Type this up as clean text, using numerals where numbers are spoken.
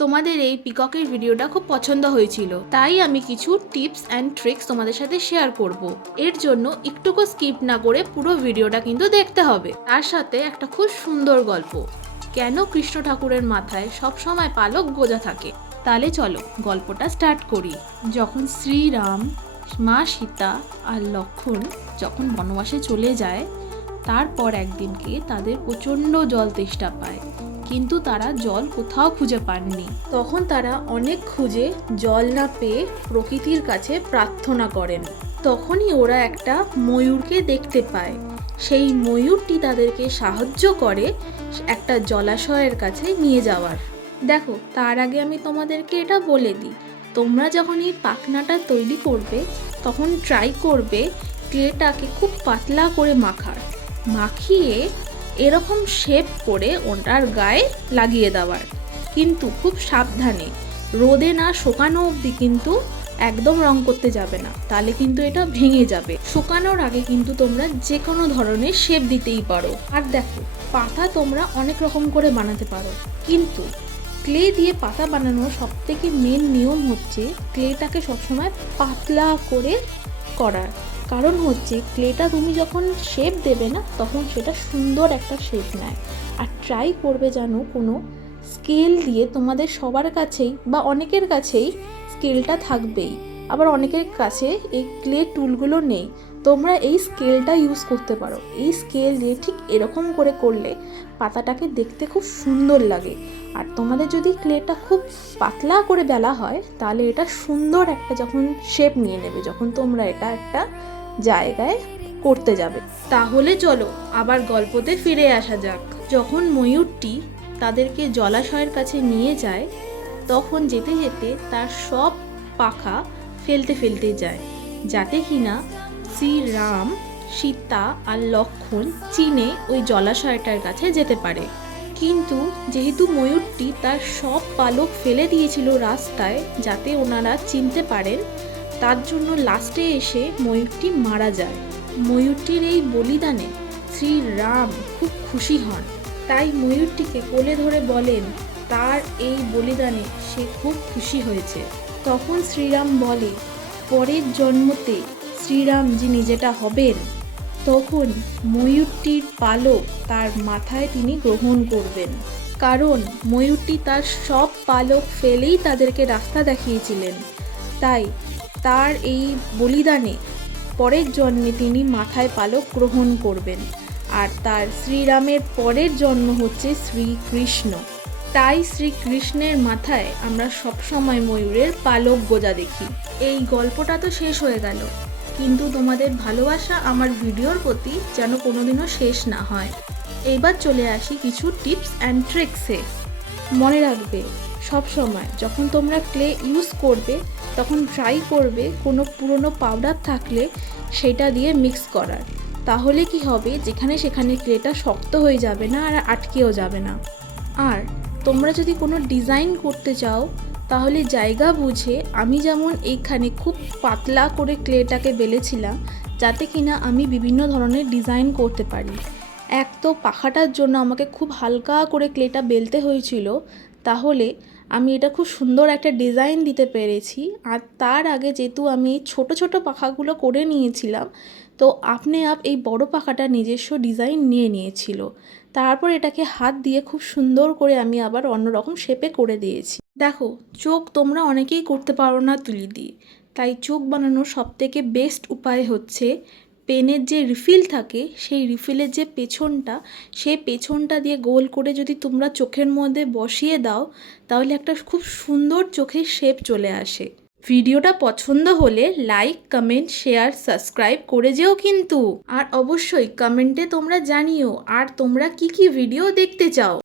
তোমাদের এই পিককের ভিডিওটা খুব পছন্দ হয়েছিল, তাই আমি কিছু টিপস অ্যান্ড ট্রিক্স তোমাদের সাথে শেয়ার করব। এর জন্য একটুকু স্কিপ না করে পুরো ভিডিওটা কিন্তু দেখতে হবে। তার সাথে একটা খুব সুন্দর গল্প, কেন কৃষ্ণ ঠাকুরের মাথায় সবসময় পালক গোজা থাকে। তাহলে চলো গল্পটা স্টার্ট করি। যখন শ্রীরাম, মা সীতা আর লক্ষ্মণ যখন বনবাসে চলে যায়, তারপর একদিনকে তাদের প্রচণ্ড জল তেষ্টা পায়, কিন্তু তারা জল কোথাও খুঁজে পাননি। তখন তারা অনেক খুঁজে জল না পেয়ে প্রকৃতির কাছে প্রার্থনা করেন। তখনই ওরা একটা ময়ূরকে দেখতে পায়। সেই ময়ূরটি তাদেরকে সাহায্য করে একটা জলাশয়ের কাছে নিয়ে যাওয়ার। দেখো, তার আগে আমি তোমাদেরকে এটা বলে দিই, তোমরা যখন এই পাখনাটা তৈরি করবে তখন ট্রাই করবে ক্লেটাকে খুব পাতলা করে মাখিয়ে এরকম শেপ করে ওটার গায়ে লাগিয়ে দেওয়ার। কিন্তু খুব সাবধানে, রোদে না শুকানো অবধি কিন্তু একদম রং করতে যাবে না, তাহলে কিন্তু এটা ভেঙে যাবে। শুকানোর আগে কিন্তু তোমরা যে কোনো ধরনের শেপ দিতেই পারো। আর দেখো, পাতা তোমরা অনেক রকম করে বানাতে পারো, কিন্তু ক্লে দিয়ে পাতা বানানোর সবথেকে মেন নিয়ম হচ্ছে ক্লেটাকে সবসময় পাতলা করে করার। কারণ হচ্ছে ক্লেটা তুমি যখন শেপ দেবে না, তখন সেটা সুন্দর একটা শেপ নেয়। আর ট্রাই করবে যেন কোনো স্কেল দিয়ে, তোমাদের সবার কাছেই বা অনেকের কাছেই স্কেলটা থাকবেই, আবার অনেকের কাছে এই ক্লে টুলগুলো নেই। তোমরা এই স্কেলটা ইউজ করতে পারো। এই স্কেল দিয়ে ঠিক এরকম করে করলে পাতাটাকে দেখতে খুব সুন্দর লাগে। আর তোমাদের যদি ক্লেটা খুব পাতলা করে বেলা হয়, তাহলে এটা সুন্দর একটা যখন শেপ নিয়ে নেবে, যখন তোমরা এটা একটা জায়গায় করতে যাবে। তাহলে চলো আবার গল্পতে ফিরে আসা যাক। যখন ময়ূরটি তাদেরকে জলাশয়ের কাছে নিয়ে যায়, তখন যেতে যেতে তার সব পাখা ফেলতে যায়, যাতে কিনা শ্রীরাম, সীতা আর লক্ষ্মণ চিনে ওই জলাশয়টার কাছে যেতে পারে। কিন্তু যেহেতু ময়ূরটি তার সব পালক ফেলে দিয়েছিল রাস্তায়, যাতে ওনারা চিনতে পারেন, তার জন্য লাস্টে এসে ময়ূরটি মারা যায়। ময়ূরটির এই বলিদানে শ্রীরাম খুব খুশি হন, তাই ময়ূরটিকে কোলে ধরে বলেন তার এই বলিদানে সে খুব খুশি হয়েছে। তখন শ্রীরাম বলে, পরের জন্মতে শ্রীরাম যিনি যেটা হবেন, তখন ময়ূরটির পালক তার মাথায় তিনি গ্রহণ করবেন। কারণ ময়ূরটি তার সব পালক ফেলেই তাদেরকে রাস্তা দেখিয়েছিলেন, তাই তার এই বলিদানে পরের জন্মে তিনি মাথায় পালক গ্রহণ করবেন। আর তার শ্রীরামের পরের জন্ম হচ্ছে শ্রীকৃষ্ণ, তাই শ্রীকৃষ্ণের মাথায় আমরা সবসময় ময়ূরের পালক গোজা দেখি। এই গল্পটা তো শেষ হয়ে গেল, কিন্তু তোমাদের ভালোবাসা আমার ভিডিওর প্রতি যেন কোনোদিনও শেষ না হয়। এইবার চলে আসি কিছু টিপস অ্যান্ড ট্রিক্সে। মনে রাখবে, সব সময় যখন তোমরা ক্লে ইউজ করবে, তখন ট্রাই করবে কোনো পুরনো পাউডার থাকলে সেটা দিয়ে মিক্স করার। তাহলে কি হবে, যেখানে সেখানে ক্লেটা শক্ত হয়ে যাবে না আর আটকেও যাবে না। আর তোমরা যদি কোনো ডিজাইন করতে চাও, তাহলে জায়গা বুঝে, আমি যেমন এইখানে খুব পাতলা করে ক্লেটাকে বেলেছিলাম, যাতে কিনা আমি বিভিন্ন ধরনের ডিজাইন করতে পারি। এক তো পাখাটার জন্য আমাকে খুব হালকা করে ক্লেটা বেলতে হয়েছিল, তাহলে আমি এটা খুব সুন্দর একটা ডিজাইন দিতে পেরেছি। আর তার আগে যেহেতু আমি ছোট ছোট পাখাগুলো করে নিয়েছিলাম, তো আপনি এই বড় পাখাটা নিজস্ব ডিজাইন নিয়ে নিয়েছিল। তারপর এটাকে হাত দিয়ে খুব সুন্দর করে আমি আবার অন্যরকম শেপে করে দিয়েছি। দেখো, চোখ তোমরা অনেকেই করতে পারো না তুলি দিয়ে, তাই চোখ বানানোর সবথেকে বেস্ট উপায় হচ্ছে পেনের যে রিফিল থাকে, সেই রিফিলের যে পেছনটা, সেই পেছনটা দিয়ে গোল করে যদি তোমরা চোখের মধ্যে বসিয়ে দাও, তাহলে একটা খুব সুন্দর চোখের শেপ চলে আসে। ভিডিওটা পছন্দ হলে লাইক, কমেন্ট, শেয়ার, সাবস্ক্রাইব করে যেও কিন্তু। আর অবশ্যই কমেন্টে তোমরা জানিও আর তোমরা কি কি ভিডিও দেখতে চাও।